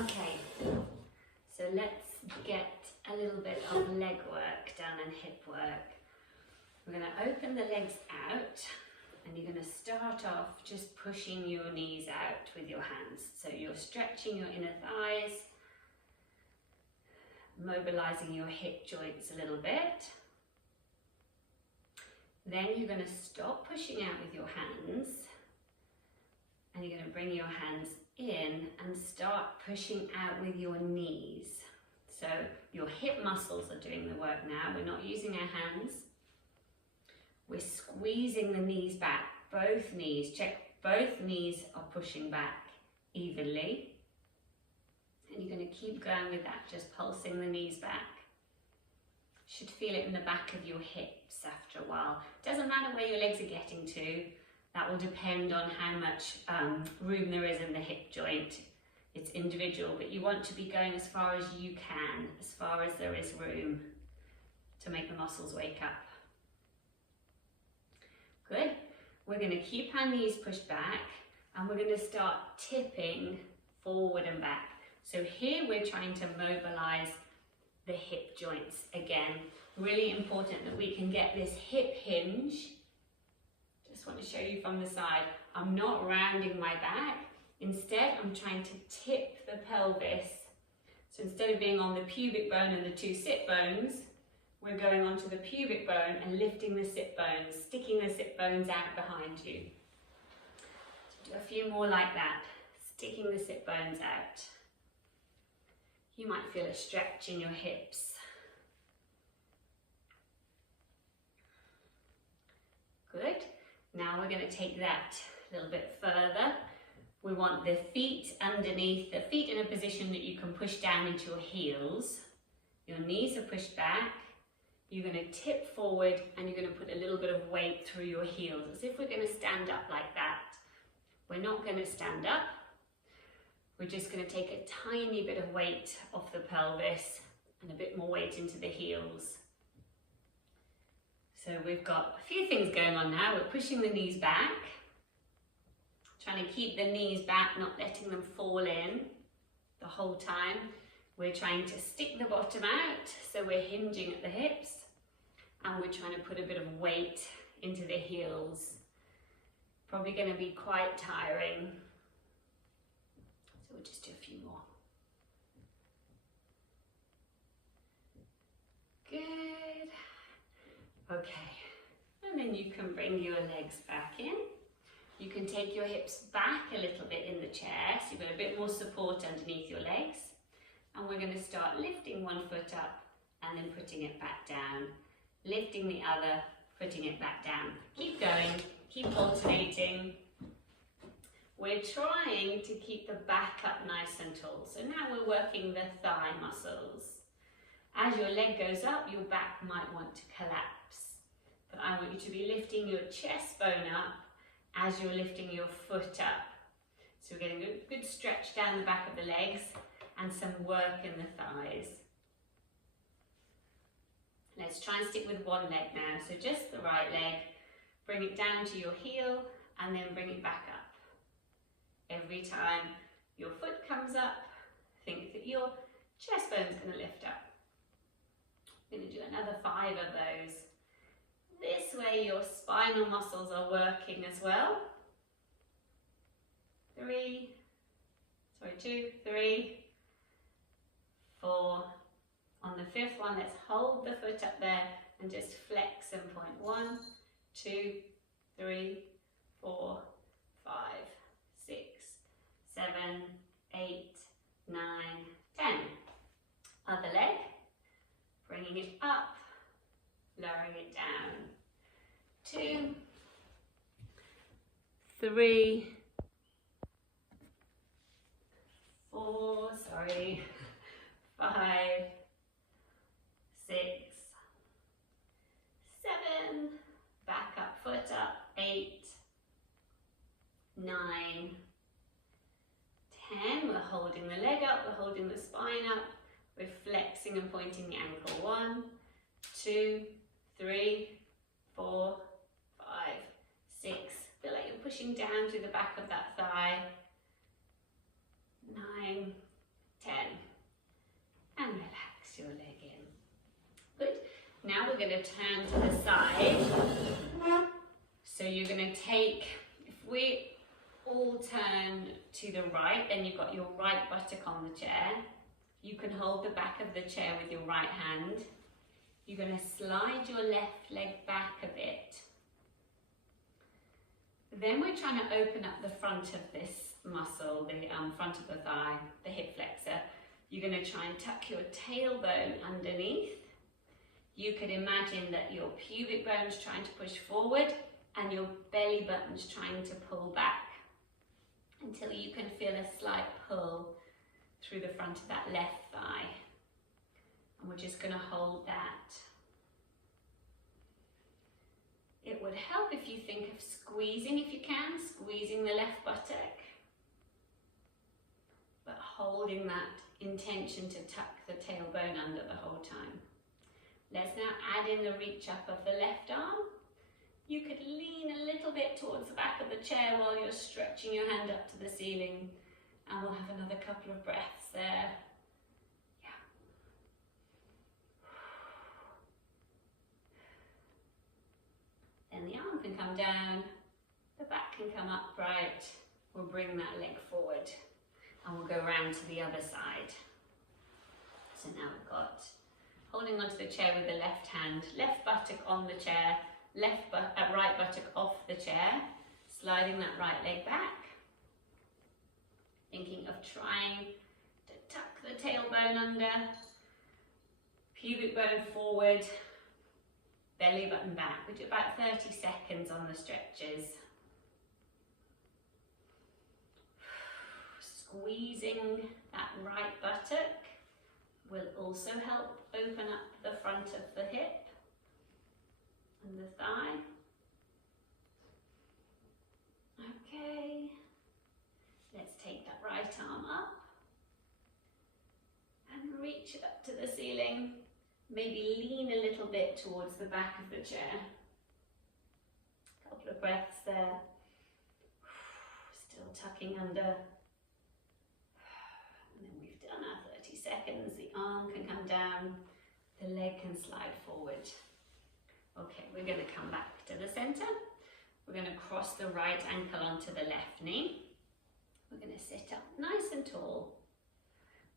Okay, so let's get a little bit of leg work done and hip work. We're going to open the legs out and you're going to start off just pushing your knees out with your hands. So you're stretching your inner thighs, mobilizing your hip joints a little bit. Then you're going to stop pushing out with your hands and you're going to bring your hands in and start pushing out with your knees. So your hip muscles are doing the work now. We're not using our hands. We're squeezing the knees back, both knees. Check both knees are pushing back evenly. And you're going to keep going with that, just pulsing the knees back. Should feel it in the back of your hips after a while. Doesn't matter where your legs are getting to. That will depend on how much room there is in the hip joint. It's individual, but you want to be going as far as you can, as far as there is room to make the muscles wake up. Good. We're going to keep our knees pushed back and we're going to start tipping forward and back. So here we're trying to mobilize the hip joints again. Really important that we can get this hip hinge. Just want to show you from the side. I'm not rounding my back. Instead, I'm trying to tip the pelvis. So instead of being on the pubic bone and the two sit bones, we're going onto the pubic bone and lifting the sit bones, sticking the sit bones out behind you. So do a few more like that, sticking the sit bones out. You might feel a stretch in your hips. Good. Now we're going to take that a little bit further. We want the feet underneath, the feet in a position that you can push down into your heels. Your knees are pushed back. You're going to tip forward and you're going to put a little bit of weight through your heels, as if we're going to stand up like that. We're not going to stand up. We're just going to take a tiny bit of weight off the pelvis and a bit more weight into the heels. So we've got a few things going on now. We're pushing the knees back, trying to keep the knees back, not letting them fall in the whole time. We're trying to stick the bottom out, so we're hinging at the hips, and we're trying to put a bit of weight into the heels. Probably going to be quite tiring. So we'll just do a few more. Good. Okay, and then you can bring your legs back in. You can take your hips back a little bit in the chair, so you've got a bit more support underneath your legs. And we're going to start lifting one foot up and then putting it back down. Lifting the other, putting it back down. Keep going, keep alternating. We're trying to keep the back up nice and tall. So now we're working the thigh muscles. As your leg goes up, your back might want to collapse. But I want you to be lifting your chest bone up as you're lifting your foot up. So we're getting a good stretch down the back of the legs and some work in the thighs. Let's try and stick with one leg now. So just the right leg, bring it down to your heel and then bring it back up. Every time your foot comes up, think that your chest bone's going to lift up. We're going to do another 5 of those. This way your spinal muscles are working as well. 2, 3, 4. On the 5th one, let's hold the foot up there and just flex and point. 1, 2, 3, 4, 5, 6, 7, 8, 9, 10. Other leg, bringing it up, lowering it down. 2, 3, 4, 5, 6, 7, back up, foot up, 8, 9, 10. We're holding the leg up, we're holding the spine up, we're flexing and pointing the ankle. 1, 2, 3, 4, 5, 6. Feel like you're pushing down through the back of that thigh. 9, we're going to turn to the side. So you're going to take, if we all turn to the right, then you've got your right buttock on the chair. You can hold the back of the chair with your right hand. You're going to slide your left leg back a bit. Then we're trying to open up the front of this muscle, the front of the thigh, the hip flexor. You're going to try and tuck your tailbone underneath. You could imagine that your pubic bone's trying to push forward and your belly button's trying to pull back until you can feel a slight pull through the front of that left thigh. And we're just going to hold that. It would help if you think of squeezing, if you can, squeezing the left buttock, but holding that intention to tuck the tailbone under the whole time. Let's now add in the reach up of the left arm. You could lean a little bit towards the back of the chair while you're stretching your hand up to the ceiling, and we'll have another couple of breaths there. Yeah. Then the arm can come down, the back can come upright. We'll bring that leg forward and we'll go around to the other side. So now we've got holding onto the chair with the left hand, left buttock on the chair, right buttock off the chair, sliding that right leg back. Thinking of trying to tuck the tailbone under, pubic bone forward, belly button back. We do about 30 seconds on the stretches. Squeezing that right buttock will also help open up the front of the hip and the thigh. Okay, let's take that right arm up and reach it up to the ceiling. Maybe lean a little bit towards the back of the chair. A couple of breaths there. Still tucking under. And then we've done our 30 seconds. The arm can come down, the leg can slide forward. Okay, we're going to come back to the center. We're going to cross the right ankle onto the left knee. We're going to sit up nice and tall.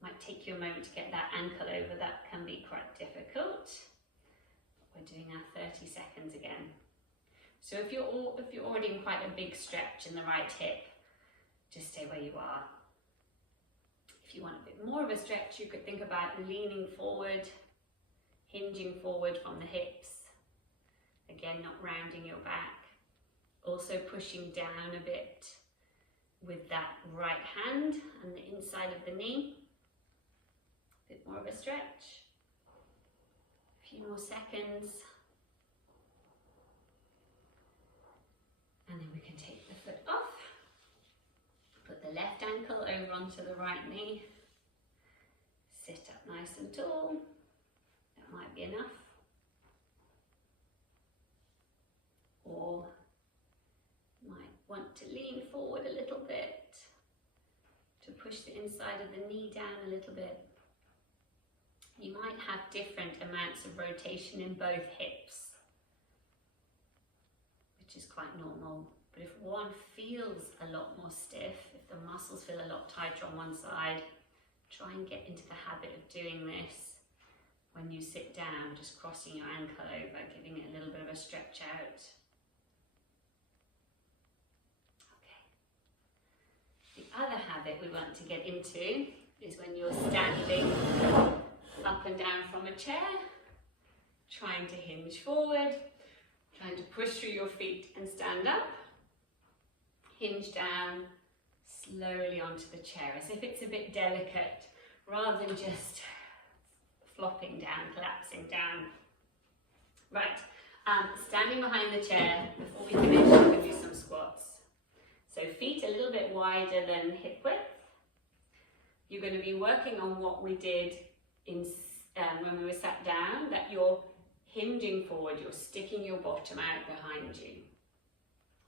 Might take you a moment to get that ankle over, that can be quite difficult. We're doing our 30 seconds again. So if you're already in quite a big stretch in the right hip, just stay where you are. If you want a bit more of a stretch, you could think about leaning forward, hinging forward from the hips. Again, not rounding your back. Also pushing down a bit with that right hand and the inside of the knee. A bit more of a stretch. A few more seconds. And then we can take the foot off. Put the left ankle over onto the right knee. Sit up nice and tall. That might be enough. Or you might want to lean forward a little bit to push the inside of the knee down a little bit. You might have different amounts of rotation in both hips, which is quite normal. But if one feels a lot more stiff, if the muscles feel a lot tighter on one side, try and get into the habit of doing this when you sit down, just crossing your ankle over, giving it a little bit of a stretch out. Okay. The other habit we want to get into is when you're standing up and down from a chair, trying to hinge forward, trying to push through your feet and stand up. Hinge down, slowly onto the chair, as if it's a bit delicate, rather than just flopping down, collapsing down. Right, standing behind the chair, before we finish, we can do some squats. So feet a little bit wider than hip width. You're going to be working on what we did when we were sat down, that you're hinging forward, you're sticking your bottom out behind you.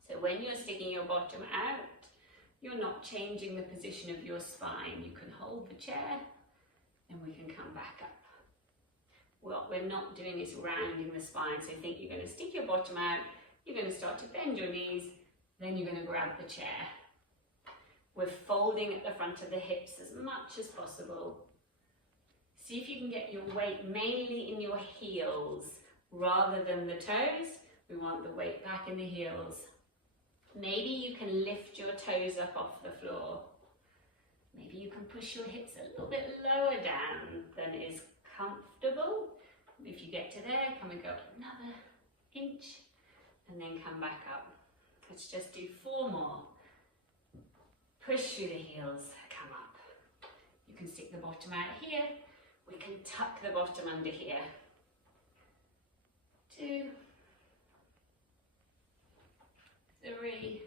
So when you're sticking your bottom out, you're not changing the position of your spine. You can hold the chair and we can come back up. what we're not doing is rounding the spine. So think you're going to stick your bottom out, you're going to start to bend your knees, then you're going to grab the chair. We're folding at the front of the hips as much as possible. See if you can get your weight mainly in your heels rather than the toes. We want the weight back in the heels. Maybe you can lift your toes up off the floor. Maybe you can push your hips a little bit lower down than is comfortable. If you get to there, come and go another inch and then come back up. Let's just do 4 more. Push through the heels, come up. You can stick the bottom out here. We can tuck the bottom under here. 2, 3,